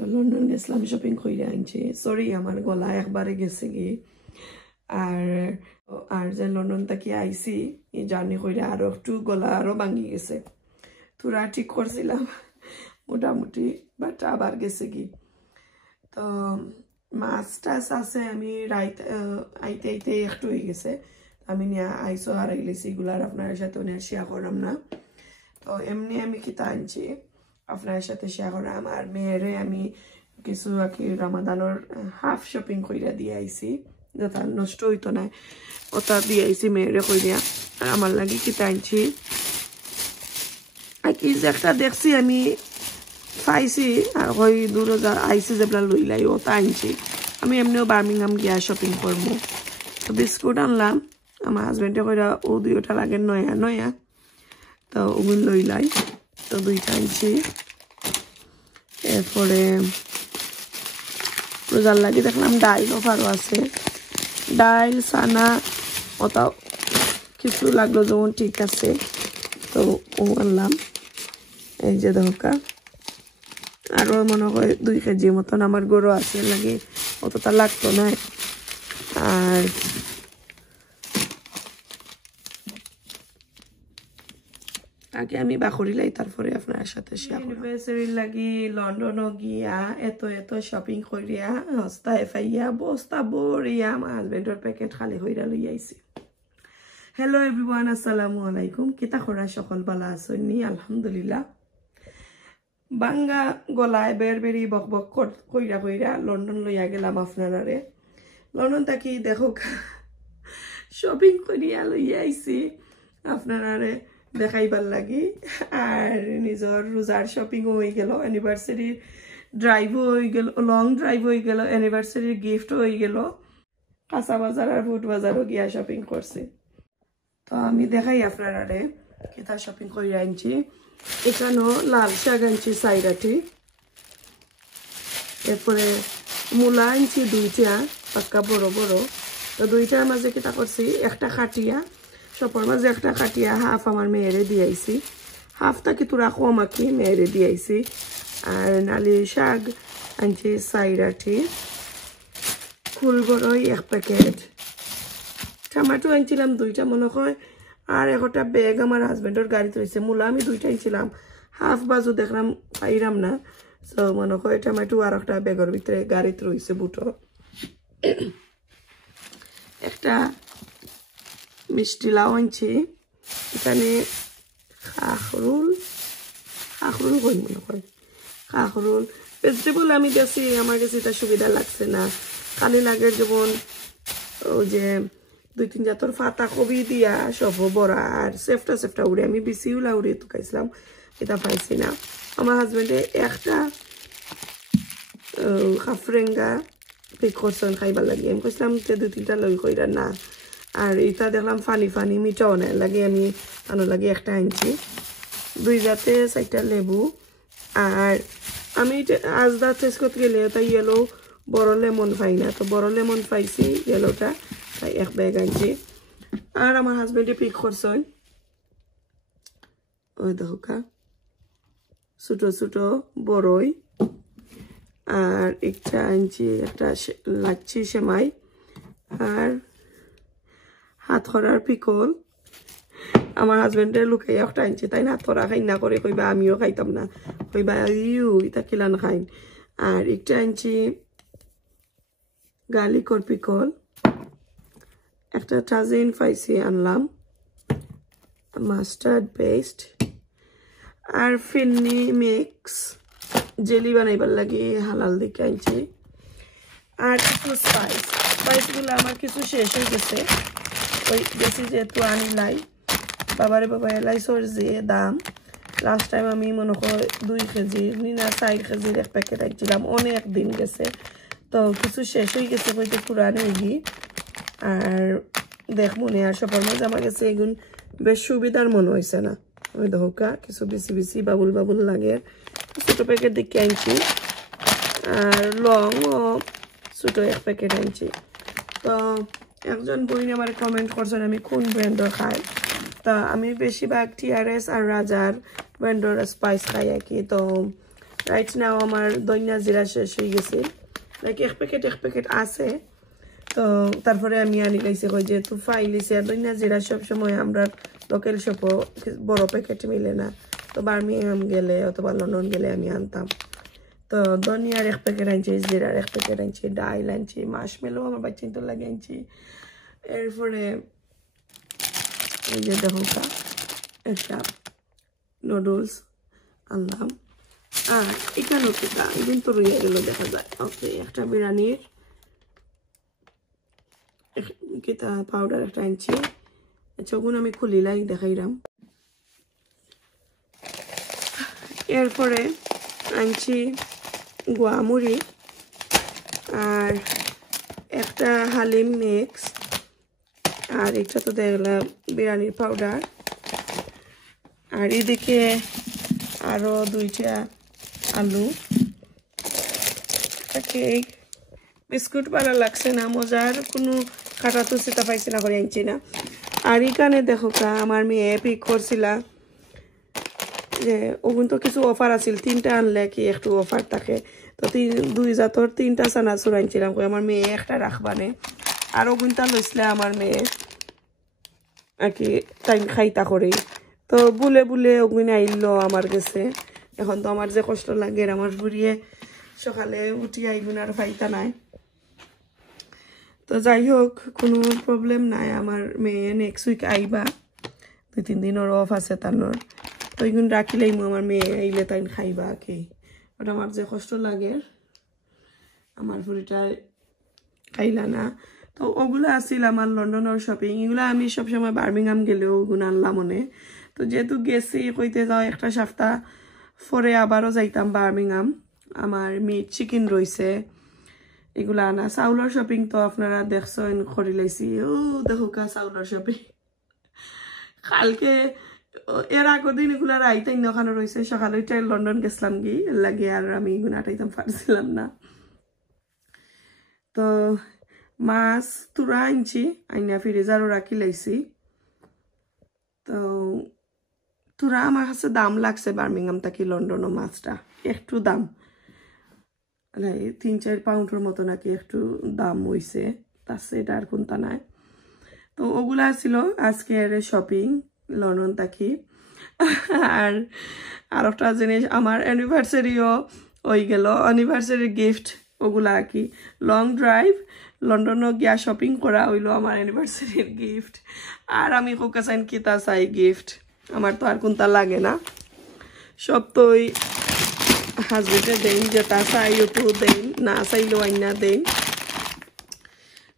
তো লন্ডন গেছিলাম শপিং করে আনছি সরি আমার গলা একবারে গেছে কি আর যে লন্ডন থেকে আইসি এই জার্নি করে আরো একটু গলা আরো ভাঙি গেছে তোরা ঠিক করছিলাম মোটামুটি বাট আবার গেছে কি তো মাছ টাছ আছে আমি আইতে আইতে একটু হয়ে গেছে আমি নিয়ে আইসো আর আইলেছি এগুলার আপনার সাথে শেয়ার করলাম না তো এমনি আমি কিতা আনছি আপনার সাথে শেয়ার করলাম আর মেয়েরে আমি কিছু আর কি রামাদানোর হাফ শপিং কইরা দিয়ে আইছি যেটা নষ্ট হইতো না ওটা দিয়ে আইছি মেয়েরে কইরা আর আমার লাগি কিতা আনছি আর কি যে একটা দেখছি আমি পাইছি আর ওই 2000 আইসি যেগুলা লইলাই ওটা আনছি আমি এমনিও বার্মিংহাম গিয়া শপিং করবো তো বিস্কুট আনলাম আমার হাজবেন্ডে কইরা ও দুইটা লাগে নয়া নয়া তো ওগুলো লইলাই তো দুইটা আনছি এরপরে রোজার লাগে দেখলাম ডাইল অফারও আছে ডাইল সানা ওটাও কিছু লাগলো যেমন ঠিক আছে তো ও আনলাম এই যে দরকার আরও মনে হয় 2 কেজি মতন আমার গরু আছে লাগে অতটা লাগতো না আর আগে আমি বাকরিলাই তারপরে আপনার সাথে শেয়ার করব ইউনিভার্সিটির লাগি লন্ডনও গিয়া এত শপিং করিয়া হস্তায় ফাইয়া বস্তা বরিয়া আমার হাজবেন্ডের প্যাকেট খালি হইরা লই আইছি হ্যালো এভরিওয়ান আসসালামু আলাইকুম কিতা খরা সকল বালা আছেননি আলহামদুলিল্লাহ বাঙ্গা গলায় বেরবেরি বকবক কইরা লন্ডন লইয়া গেলাম আপনারারে লন্ডন থাকি দেখো শপিং করিয়া লইয়া আইছি আপনারারে দেখাইবার লাগি আর নিজের রোজার শপিং হয়ে গেল অ্যানিভার্সারির ড্রাইভ হয়ে গেল লং ড্রাইভ হয়ে গেল অ্যানিভার্সারির গিফট হয়ে গেল কাঁচা বাজার আর ফুট বাজারও গিয়া শপিং করছি তো আমি দেখাই আপনারারে কিতা শপিং করে আনছি এখানেও লাল শাক আনছি সাইরাটি এরপরে মূলা আনছি 2টা পাক্কা বড় বড় তো 2টার মাঝে কিতা করছি একটা খাটিয়া সপর মাঝে একটা কাটিয়া হাফ আমার মেয়েরে দিয়েছি হাফটা কি তোরা কম আঁকি মেয়েরে দিয়েছি আর নালি শাক আনছি সাইরাটি ফুল বড়ই 1 প্যাকেট টমেটো আনছিলাম 2টা মনে হয় আর একটা ব্যাগ আমার হাজবেন্ডের গাড়িতে রয়েছে মূলা আমি 2টা আনছিলাম হাফ বাজু দেখলাম পাইরাম না সো মনে হয় টমেটো আর একটা ব্যাগের ভিতরে গাড়িতে রয়েছে বুটো একটা মিষ্টি লাউ আনছি এখানে খাখরুল কই মনে হয় খাখরুল ভেজিটেবল আমি বেশি আমার কাছে এটা সুবিধা লাগছে না খালি লাগে যেমন ওই যে 2-3 জাতর ফাতা কবি দিয়া সব বড়া আর সেফটা উড়ে আমি বেশিউলা উড়ে তো খাইছিলাম এটা পাইছি না আমার হাজবেন্ডে একটা খাফরেঙ্গা পিকরসন খাইবার লাগে আমি কইছিলাম যে 2-3টা লই কইরা না আর এটা দেখলাম ফানি মিঠাও না লাগে আমি আনো লাগে একটা আনছি 2 জাতে 4টা লেবু আর আমি আজদা টেস্ট করতে গেলে এটা ইয়েলো বড় লেমন পাই না তো বড় লেমন পাইছি ইয়েলোটা তাই 1 ব্যাগ আনছি আর আমার হাজবেন্ডে পিক করছেন ওই দেখা ছোট বড়ই আর একটা আনছি একটা লাচ্ছি সেমাই আর হাত খরার পিকল আমার হাজবেন্ডের লুকাই একটা আনছে তাই না তোরা খাই না করে কইবা আমিও খাইতাম না কইবা ইউ এটা কিলান খাইন আর একটা আনছি গার্লিকর পিকল একটা টাজিন পাইছি আনলাম মাস্টার্ড পেস্ট আর ফিন্নি মিক্স জেলি বানাইবার লাগে হালাল দিকে আনছি আর কিছু স্পাইসগুলো আমার কিছু শেষ হয়ে গেছে ওই বেশি যেহেতু আনিলাই বাবারে বাবা এলাইসর যে দাম লাস্ট টাইম আমি মনে করি 2 কেজি না 4 কেজির 1 প্যাকেট আনছিলাম অনেক দিন গেছে তো কিছু শেষ হয়ে গেছে বইতে পুরানো হয়ে আর দেখ মনে আর সবার মাঝে আমার কাছে এগুন বেশ সুবিধার মনে হয়েছে না আমি ধোকা কিছু বেশি বাবুল লাগে ছোট প্যাকেট দেখে আনছি আর লং ও ছোট 1 প্যাকেট আনছি তো একজন বইন আমার কমেন্ট করছেন আমি কোন ব্র্যান্ডের খাই তা আমি বেশিরভাগ টিআরএস আর রাজার ব্র্যান্ডের স্পাইস খাই আর কি তো রাইট নাও আমার দইনা জিরা শেষ হয়ে গেছে লাইক এক প্যাকেট আছে তো তারপরে আমি আনি লাইছি কই যে তো ফাইলিছি আর দইনা জিরা সব সময় আমরা লোকাল শপও বড় প্যাকেট মিলে না তো বার্মিংহাম গেলে অথবা লন্ডন গেলে আমি আনতাম তো ধনিয়ার এক প্যাকেট আনছি জিরার এক প্যাকেট আনছি ডাইল আনছি মাশমেলো আমার বাচ্চা তো লাগে আনছি এরপরে এই যে দেখো একটা নুডলস আনলাম আর এখানেও কিতা এদিন তো রয়ে গেল দেখা যায় ওকে একটা বিরিয়ানির কিতা পাউডার একটা আনছি আচ্ছা ওগুলো আমি খুলিলাই দেখাইলাম এরপরে আনছি গুয়ামুড়ি আর একটা হালিম মিক্স আর একটা তো দেখলাম বিরিয়ানির পাউডার আর এদিকে আরো 2টা আলু কেক বিস্কুট ভালো লাগছে না মজার কোনো কাটা তো সেটা পাইছি না করে আনছি না আর এখানে দেখো আমার মেয়ে পিক করছিলা যে ওগুন তো কিছু অফার আছিল 3টা আনলে কি একটু অফার থাকে তো 2 জাতর 3টা চানাচুর আনছিলাম কই আমার মেয়ে একটা রাখবানে আর ওগুনটা লইছিল আমার মেয়ে আর কি টাইম খাইতা করে তো বুলে ওগুন আইলো আমার কাছে এখন তো আমার যে কষ্ট লাগে আমার বুড়িয়ে সকালে উঠি আইগুন আর ফাইতা নাই তো যাই হোক কোনো প্রবলেম নাই আমার মেয়ে নেক্সট উইক আইবা 2-3 দিনের অফ আছে তানোর তো এগুন রাখিলেই আমার মেয়ে আইলে তাই খাইবা কি ওটা আমার যে কষ্ট লাগে আমার বুড়িটা খাইলা না তো ওগুলো আসছিল আমার লন্ডনের শপিং এগুলো আমি সবসময় বার্মিংহাম গেলেও ওগুলো আনলাম মনে তো যেহেতু গেছি কইতে যাও একটা সপ্তাহ পরে আবারও যাইতাম বার্মিংহাম আমার মিট চিকেন রয়েছে এগুলো আনা চাউলের শপিং তো আপনারা দেখছেন করে লাইছি ও দেখো কা চাউলের শপিং কালকে এর আগের দিন এগুলো আইতাই ওখানে রয়েছে সকালে লন্ডন গেছিলাম কি লাগে আর আমি এগুলো আটাইতাম পারছিলাম না তো মাছ তুরা আনছি আইনা ফ্রিজারও রাখি লাইছি তো তুরা আমার কাছে দাম লাগছে বার্মিংহাম থেকে লন্ডনের মাছটা একটু দাম 3-4 পাউন্ডের মতো নাকি একটু দাম হইছে তার সেটা আর কোনটা নাই তো ওগুলা ছিল আজকের শপিং লন্ডন থেকে আর একটা জিনিস আমার অ্যানিভার্সারিও হয়ে গেল অ্যানিভার্সারি গিফট ওগুলা কি লং ড্রাইভ লন্ডনও গিয়া শপিং করা হইলো আমার অ্যানিভার্সারির গিফট আর আমি কোকা চাইন কিতা চাই গিফট আমার তো আর কোনটা লাগে না সব তো ওই হাজবেন্ডে দেন যেটা চাই ওটু দেন না চাইলেও আইনা দেন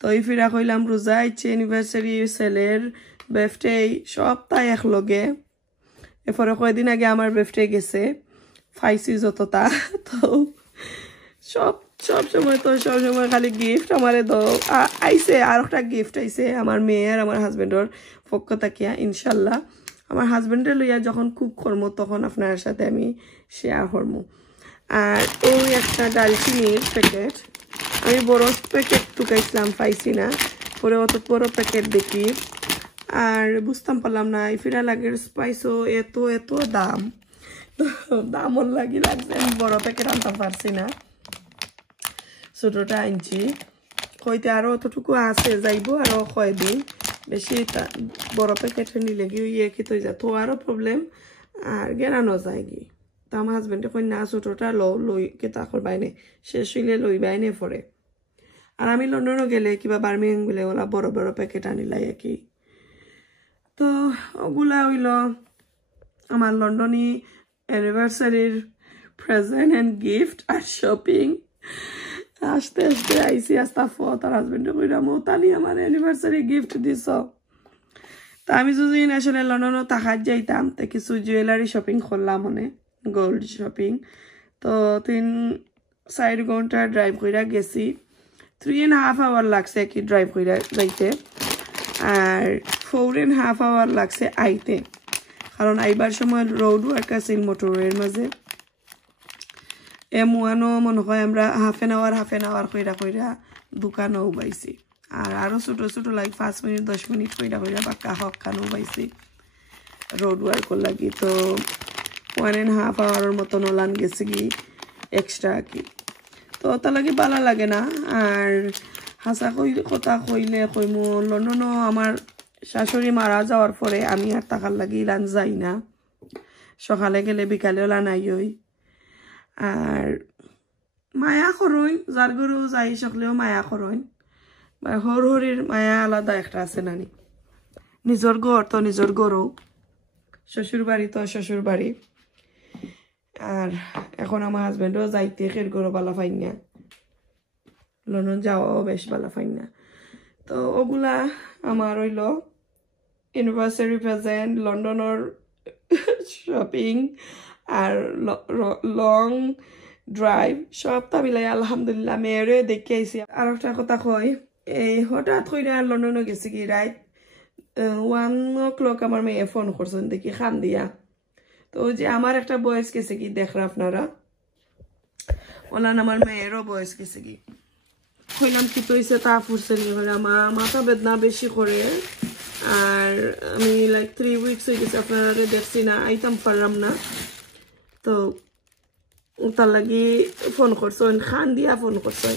তো এই ফিরা কইলাম রোজা আইছে অ্যানিভার্সারি সেলের বার্থডে সব তাই একলগে এরপরে কয়দিন আগে আমার বার্থডে গেছে ফাইসি যতটা তো সব সময় খালি গিফট আমারে দাও আইছে আর একটা গিফট আইছে আমার মেয়ের আমার হাজবেন্ডর পক্ষ থাকিয়া ইনশাল্লাহ আমার হাজবেন্ডের লইয়া যখন কুক করবো তখন আপনার সাথে আমি শেয়ার করবো আর ওই একটা ডালচিনির প্যাকেট আমি বড় প্যাকেট টুকাইছিলাম পাইছি না পরে অত বড় প্যাকেট দেখি আর বুঝতাম পারলাম না এই ফিরা লাগের স্পাইসও এত দামও লাগছে আমি বড় প্যাকেট আনতে পারছি না ছোটটা আনছি কইতে আরো অতটুকু আছে যাইব আরো কয়দিন বেশি বড় প্যাকেট নিলে কি ইয়ে কি তৈ যা তো আরো প্রবলেম আর গেরানো যায় কি তো আমার হাজবেন্ডে কই না ছোটটা লই কেতা করবাই নে শেষ হইলে লইবাই নে পরে আর আমি লন্ডনও গেলে কিবা বার্মিংহাম গেলে ওরা বড় বড় প্যাকেট আনিলাই কি তো ওগুলা হইল আমার লন্ডনী অ্যানিভার্সারির প্রেজেন্ট অ্যান্ড গিফট আর শপিং আস্তে আইসি আস্তা তার হাজবেন্ডে কইরাম তানি আমার অ্যানিভার্সারি গিফট দিস তা আমি যদি আসলে লন্ডনও তাকাত যাইতাম তো কিছু জুয়েলারি শপিং করলাম মনে গোল্ড শপিং তো 3-4 ঘন্টা ড্রাইভ কইরা গেছি 3.5 আওয়ার লাগছে কি ড্রাইভ কইরা যাইতে আর 4.5 আওয়ার লাগছে আইতে কারণ আইবার সময় রোড ওয়ার্ক আছে মোটরের মাঝে এমওয়ানও মনে হয় আমরা হাফ এন আওয়ার কইরা দোকানও পাইছি আর আরো ছোট লাইক 5 মিনিট 10 মিনিট কইরা বাক্কা হকানও পাইছি রোড ওয়ার্ক লাগি তো 1.5 আওয়ারের মতন ওলান গেছে কি এক্সট্রা কি তো তা লাগে ভালো লাগে না আর হাসা কথা কইলে কইমু লন্ডনও আমার শাশুড়ি মারা যাওয়ার পরে আমি আর টাকার লাগি ইলান যাই না সকালে গেলে বিকালে ওলা নাই হই আর মায়া করইন যার গরু যাই সকলেও মায়া করইন হর হরির মায়া আলাদা একটা আছে নানি নিজের ঘর তো নিজের গরু শ্বশুর বাড়ি তো শ্বশুর বাড়ি আর এখন আমার হাজবেন্ডও যাইতে খের গরু বালা ফাইন না লন্ডন যাওয়াও বেশ বালা ফাইন না তো ওগুলা আমার হইল ইউনিভার্সিটি প্রেজেন্ট লন্ডনের শপিং আর লং ড্রাইভ সবটা মিলাই আলহামদুলিল্লাহ মেয়েরে দেখে আইসি আর একটা কথা কই এই হঠাৎ করে লন্ডনে গেছি কি রাইট 1 o'clock আমার মেয়ে ফোন করছেন দেখি খান দিয়া তো যে আমার একটা বয়স গেছে কি দেখরা আপনারা ওলান আমার মেয়েরও বয়স গেছে কি কইলাম কি তৈছে তা ফুরছে নি বলে আমার মাথা বেদনা বেশি করে আর আমি লাইক 3 উইকস হয়ে গেছে আপনারা দেখছি না আইতাম পারলাম না তো তার লাগি ফোন করছেন খান দিয়া ফোন করছেন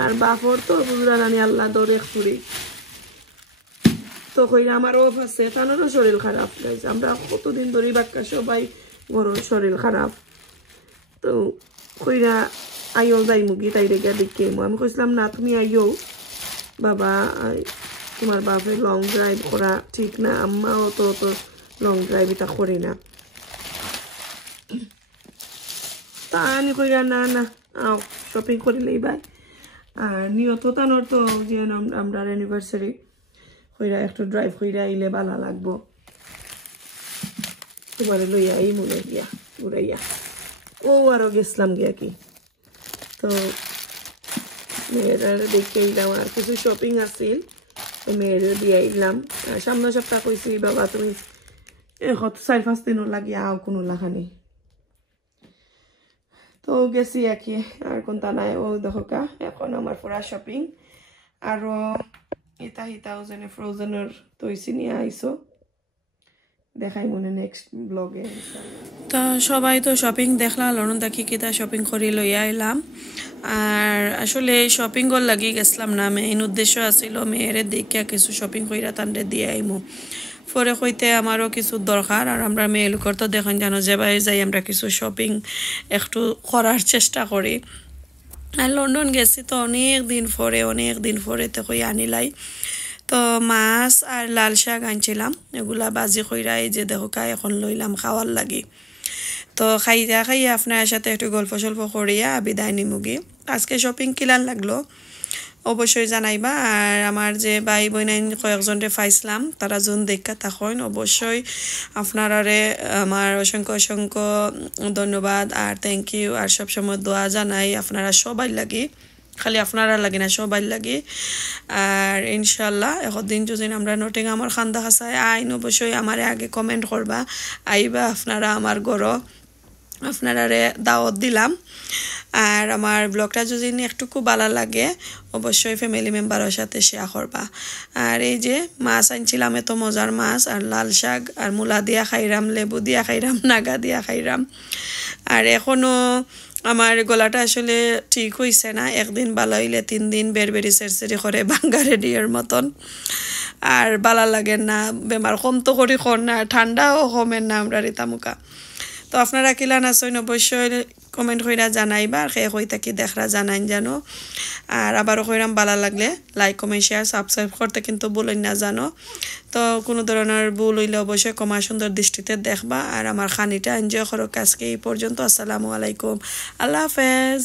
আর বাপর তো বুঝলা জানি আল্লাহ দরে ফুরি তো কইরা আমার অফ আছে তানেরও শরীর খারাপ গাইছে আমরা কতদিন ধরে বাক্কা সবাই বড় শরীর খারাপ তো কইরা আইও যাই মুগি তাই রেখে দেখে আমি কইছিলাম না তুমি আইও বাবা তোমার বাপের লং ড্রাইভ করা ঠিক না আম্মাও তো লং ড্রাইভ এটা করি না তা আমি কইরা না না আও শপিং করিলেই ভাই আর নিয়ত তানোর তো যে আমরা অ্যানিভার্সারি কইরা একটু ড্রাইভ কইরা আইলে ভালো লাগবো এবারে লইয়া এই মনে গিয়া ঘুরাইয়া ও আরো গেছিলাম গিয়া কি তো মেয়েরা দেখে এলাম আর কিছু শপিং আসিল মেয়েরা দিয়ে এলাম সামনে সপ্তাহ কইছি বাবা তুমি 4-5 দিনও লাগিয়া আও কোনো লাখানি তো গেছি একই আর কোনটা নাই ও দেখো কা এখন আমার পুরা শপিং আরো এটা ওজনে ফ্রোজেনের তৈছি নিয়ে আইসো দেখাই মনে নেক্সট ব্লগে তো সবাই তো শপিং দেখলা লন্ডন থাকি কিতা শপিং করি লইয়া আইলাম আর আসলে এই শপিং গল লাগি গেছিলাম না মেইন উদ্দেশ্য আছিল মেয়েরে দেখে কিছু শপিং কইরা তানরে দিয়ে আইমু পরে কইতে আমারও কিছু দরকার আর আমরা মেয়ে লোকের তো দেখেন জানো যে বাইরে যাই আমরা কিছু শপিং একটু করার চেষ্টা করি আর লন্ডন গেছি তো অনেক দিন পরে তো কই আনিলাই তো মাছ আর লাল শাক আনছিলাম এগুলা বাজি কইরা এই যে দেখো কাই এখন লইলাম খাওয়ার লাগি তো খাইয়া আপনার সাথে একটু গল্প সল্প করিয়া বিদায় নিমুগি আজকে শপিং কিলান লাগলো অবশ্যই জানাইবা আর আমার যে ভাই বোন কয়েকজনরে পাইছিলাম তারা যোন দেখা তখন অবশ্যই আপনারারে আমার অসংখ্য ধন্যবাদ আর থ্যাংক ইউ আর সবসময় দোয়া জানাই আপনারা সবাই লাগি খালি আপনারা লাগে না সবাই লাগে আর ইনশাল্লাহ একদিন যদি আমরা নটিংহামের খান্দা খাসায় আইন অবশ্যই আমার আগে কমেন্ট করবা আইবা আপনারা আমার ঘর আপনারারে দাওয়াত দিলাম আর আমার ব্লগটা যদি একটুকু ভালো লাগে অবশ্যই ফ্যামিলি মেম্বারের সাথে শেয়ার করবা আর এই যে মাছ আনছিলাম এত মজার মাছ আর লাল শাক আর মূলা দিয়া খাইরাম লেবু দিয়া খাইরাম নাগা দিয়া খাইরাম আর এখনো আমার গলাটা আসলে ঠিক হইছে না একদিন ভালো হইলে 3 দিন বেরবেরি সেরসেরি করে ভাঙ্গা রেডিওর মতন আর ভালো লাগে না বেমার কম তো করি খন না ঠান্ডাও কমেন না আমরা রিতামুকা তো আপনারা কিলান আছেন অবশ্যই কমেন্ট কইরা জানাইবা আর খেয়ে কই থাকি দেখরা জানাইন জানো আর আবারও কইরাম ভালো লাগলে লাইক কমেন্ট শেয়ার সাবস্ক্রাইব করতে কিন্তু ভুলেন না জানো তো কোনো ধরনের ভুল হইলে অবশ্যই ক্ষমা সুন্দর দৃষ্টিতে দেখবা আর আমার খানিটা এনজয় করো আজকে এই পর্যন্ত আসসালামু আলাইকুম আল্লাহ হাফেজ।